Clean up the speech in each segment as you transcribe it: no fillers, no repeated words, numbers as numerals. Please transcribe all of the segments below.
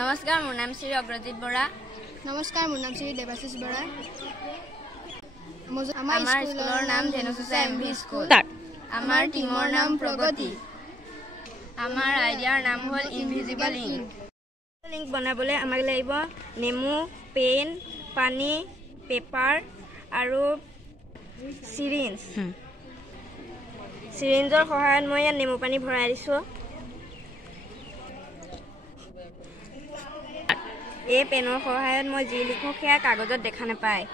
নমস্কাৰ, মোৰ নাম শ্ৰী অগ্ৰজিত বৰা। নমস্কাৰ, মোৰ নাম শ্ৰী দেৱাশিষ বৰা। আমাৰ স্কুলৰ নাম ধেনুচুচা MV স্কুল। আমাৰ টিমৰ নাম প্ৰগতি। আমাৰ আইডিয়াৰ নাম হ'ল ইনভিজিবল ইংক। ইংক বনাবলৈ আমাক লাগিব নেমু, পেন, পানী, পেপাৰ আৰু চিৰিঞ্জ। চিৰিঞ্জৰ সহায়ত মই ইয়াত নেমু পানী ভৰাই দিছোঁ। এই পেনৰ সহায়ত মই যি লিখোঁ সেয়া কাগজত দেখা নাপায়।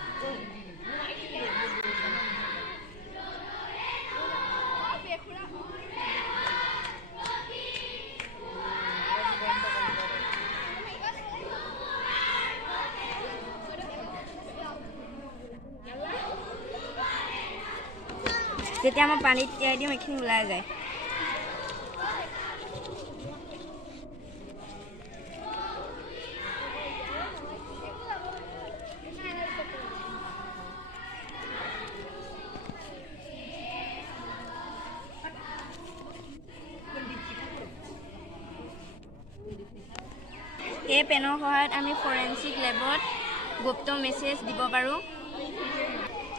যেতিয়া মই পানীত তিয়াই দিওঁ এইখিনি ওলাই যায়। এই পেনৰ সহায়ত আমি ফৰেনচিক লেবত গুপ্ত মেছেজ দিব পাৰোঁ।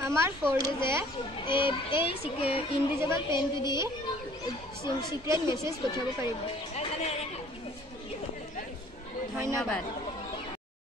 আমাৰ ফ'ৰ্জে এই ইনভিজিবল পেনটো দি চিক্ৰেট মেছেজ পঠিয়াব পাৰিব। ধন্যবাদ।